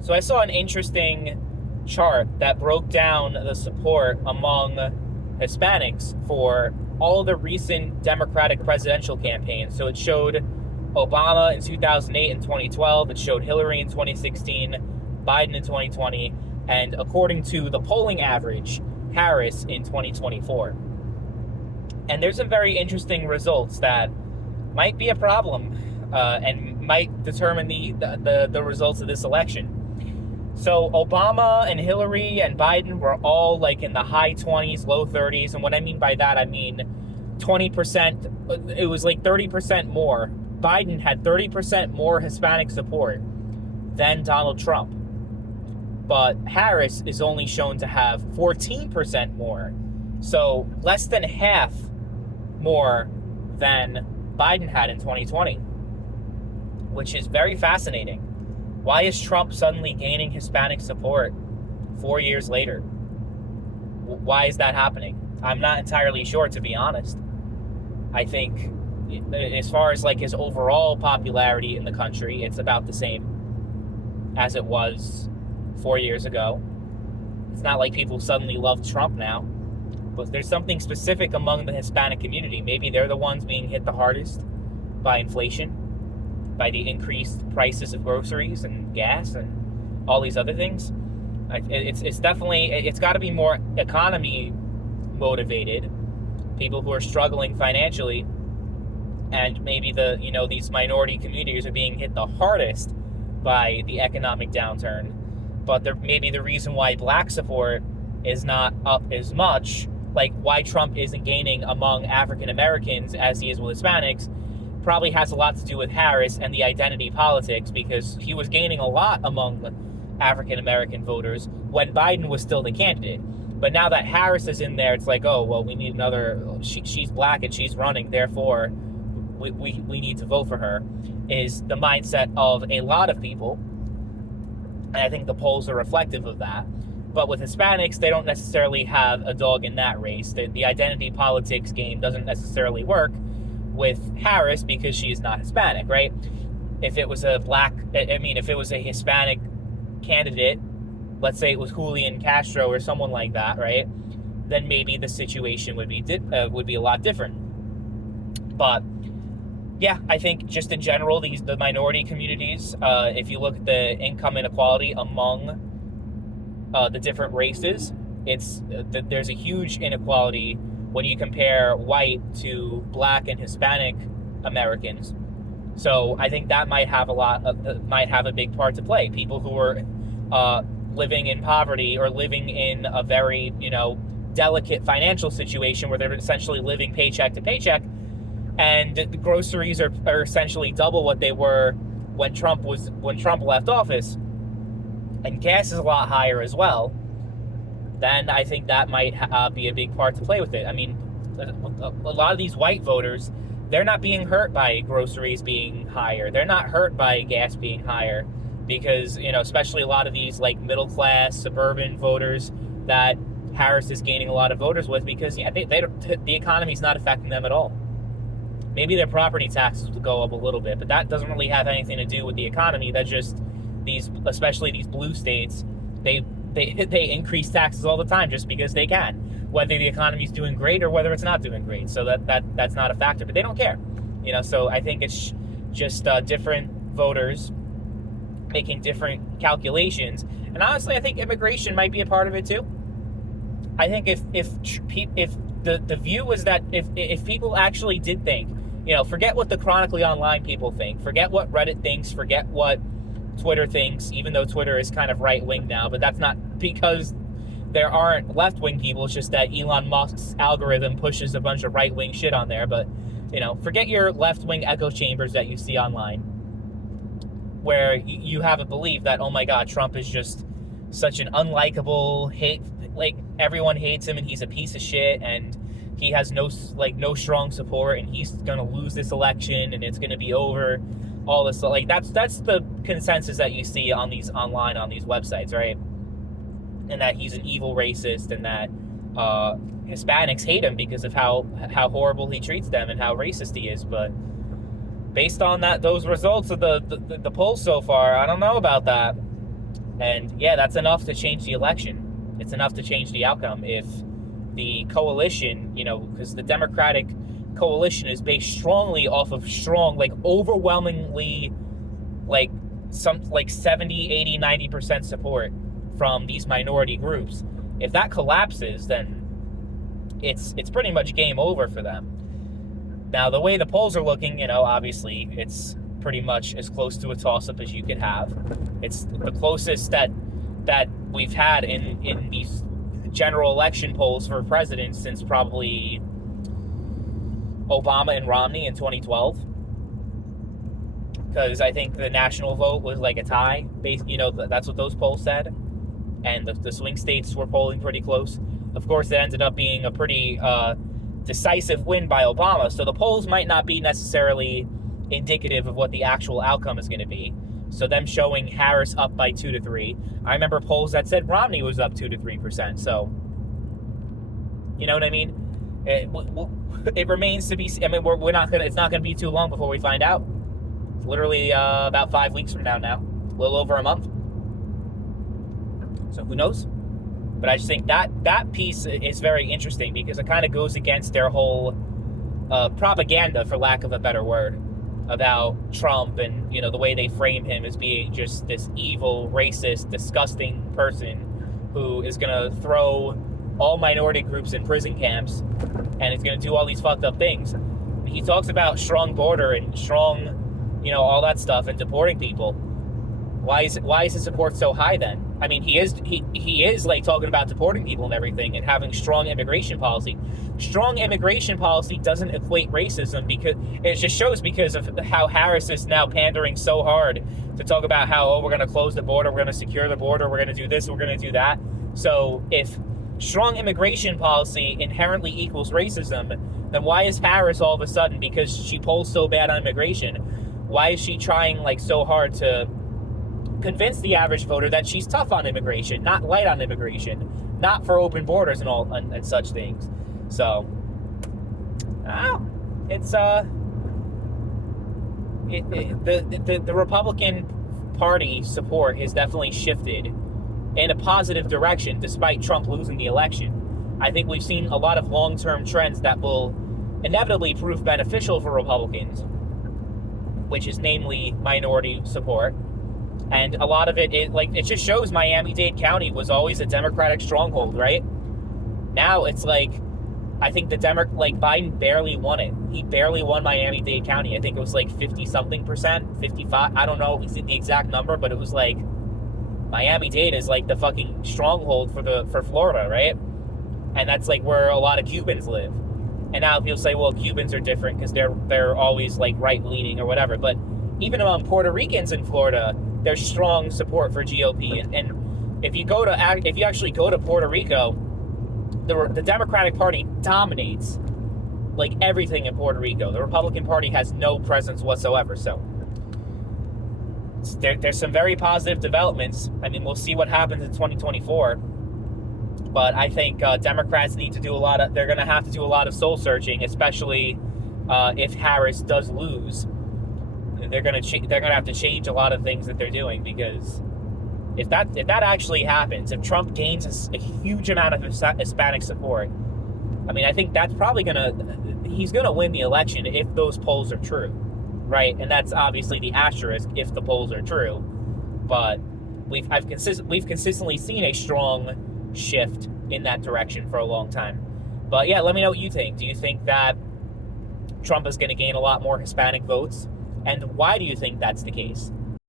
So I saw an interesting chart that broke down the support among Hispanics for all the recent Democratic presidential campaigns. So it showed Obama in 2008 and 2012. It showed Hillary in 2016, Biden in 2020, and according to the polling average, Harris in 2024. And there's some very interesting results that might be a problem and might determine the results of this election. So Obama and Hillary and Biden were all like in the high 20s, low 30s. And what I mean by that, I mean 20%. It was like 30% more. Biden had 30% more Hispanic support than Donald Trump. But Harris is only shown to have 14% more. So less than half more than Biden had in 2020, which is very fascinating. Why is Trump suddenly gaining Hispanic support 4 years later? Why is that happening? I'm not entirely sure, to be honest. I think as far as like his overall popularity in the country, it's about the same as it was 4 years ago. It's not like people suddenly love Trump now, but there's something specific among the Hispanic community. Maybe they're the ones being hit the hardest by inflation, by the increased prices of groceries and gas and all these other things. It's definitely, it's got to be more economy motivated, people who are struggling financially, and maybe these minority communities are being hit the hardest by the economic downturn. But maybe the reason why black support is not up as much, like why Trump isn't gaining among African Americans as he is with Hispanics, probably has a lot to do with Harris and the identity politics, because he was gaining a lot among African American voters when Biden was still the candidate. But now that Harris is in there, it's like, oh, well, we need another, she's black and she's running, therefore we need to vote for her, is the mindset of a lot of people. And I think the polls are reflective of that. But with Hispanics, they don't necessarily have a dog in that race. The identity politics game doesn't necessarily work with Harris because she's not Hispanic, right? If it was if it was a Hispanic candidate, let's say it was Julian Castro or someone like that, right? Then maybe the situation would be a lot different. But yeah, I think just in general, the minority communities, if you look at the income inequality among the different races, there's a huge inequality when you compare white to black and Hispanic Americans. So I think that might have a big part to play. People who are living in poverty or living in a very delicate financial situation where they're essentially living paycheck to paycheck, and the groceries are essentially double what they were when Trump left office, and gas is a lot higher as well, then I think that might be a big part to play with it. I mean, a lot of these white voters, they're not being hurt by groceries being higher. They're not hurt by gas being higher because, especially a lot of these like middle class suburban voters that Harris is gaining a lot of voters with, because the economy's not affecting them at all. Maybe their property taxes will go up a little bit, but that doesn't really have anything to do with the economy. That's just especially these blue states, they increase taxes all the time just because they can, whether the economy's doing great or whether it's not doing great. So that's not a factor, but they don't care. So I think it's just different voters making different calculations. And honestly, I think immigration might be a part of it too. I think if the view was that if people actually did think, forget what the chronically online people think, forget what Reddit thinks, forget what Twitter thinks, even though Twitter is kind of right-wing now, but that's not because there aren't left-wing people, it's just that Elon Musk's algorithm pushes a bunch of right-wing shit on there. But, forget your left-wing echo chambers that you see online, where you have a belief that, oh my God, Trump is just such an unlikable everyone hates him and he's a piece of shit and he has no strong support and he's gonna lose this election and it's gonna be over. All this, that's the consensus that you see on these websites, right? And that he's an evil racist, and that Hispanics hate him because of how horrible he treats them and how racist he is. But based on those results of the polls so far, I don't know about that. And yeah, that's enough to change the election. It's enough to change the outcome if the coalition, because the Democratic coalition is based strongly off of overwhelmingly, some 70, 80, 90% support from these minority groups. If that collapses, then it's pretty much game over for them. Now, the way the polls are looking, obviously it's pretty much as close to a toss-up as you could have. It's the closest that we've had in these general election polls for president since probably Obama and Romney in 2012. Because I think the national vote was like a tie. That's what those polls said. And the swing states were polling pretty close. Of course, it ended up being a pretty decisive win by Obama. So the polls might not be necessarily indicative of what the actual outcome is going to be. So them showing Harris up by 2 to 3. I remember polls that said Romney was up 2 to 3%. So, you know what I mean? It remains to be. I mean, we're not gonna. It's not gonna be too long before we find out. It's literally about 5 weeks from now. A little over a month. So who knows? But I just think that piece is very interesting because it kind of goes against their whole propaganda, for lack of a better word, about Trump and the way they frame him as being just this evil, racist, disgusting person who is gonna throw all minority groups in prison camps and is gonna do all these fucked up things. He talks about strong border and strong, all that stuff and deporting people. Why is his support so high then? I mean, he is like talking about deporting people and everything and having strong immigration policy. Strong immigration policy doesn't equate racism because it just shows because of how Harris is now pandering so hard to talk about how, we're going to close the border, we're going to secure the border, we're going to do this, we're going to do that. So if strong immigration policy inherently equals racism, then why is Harris all of a sudden, because she polls so bad on immigration, why is she trying so hard to convince the average voter that she's tough on immigration, not light on immigration, not for open borders and all and such things? So, it's the Republican Party support has definitely shifted in a positive direction despite Trump losing the election. I think we've seen a lot of long-term trends that will inevitably prove beneficial for Republicans, which is namely minority support. And a lot of it just shows Miami-Dade County was always a Democratic stronghold, right? Now it's I think Biden barely won it. He barely won Miami-Dade County. I think it was 50-something%, 55. I don't know the exact number, but it was Miami-Dade is the fucking stronghold for Florida, right? And that's where a lot of Cubans live. And now people say, well, Cubans are different because they're always right-leaning or whatever. But even among Puerto Ricans in Florida, there's strong support for GOP. And if you actually go to Puerto Rico, the Democratic Party dominates everything in Puerto Rico. The Republican Party has no presence whatsoever. So there's some very positive developments. I mean, we'll see what happens in 2024. But I think Democrats need to do they're going to have to do a lot of soul searching, especially if Harris does lose. They're going to have to change a lot of things that they're doing, because if that actually happens, if Trump gains a huge amount of Hispanic support, I mean, I think that's probably he's going to win the election if those polls are true, right? And that's obviously the asterisk if the polls are true. But we've consistently seen a strong shift in that direction for a long time. But yeah, let me know what you think. Do you think that Trump is going to gain a lot more Hispanic votes? And why do you think that's the case?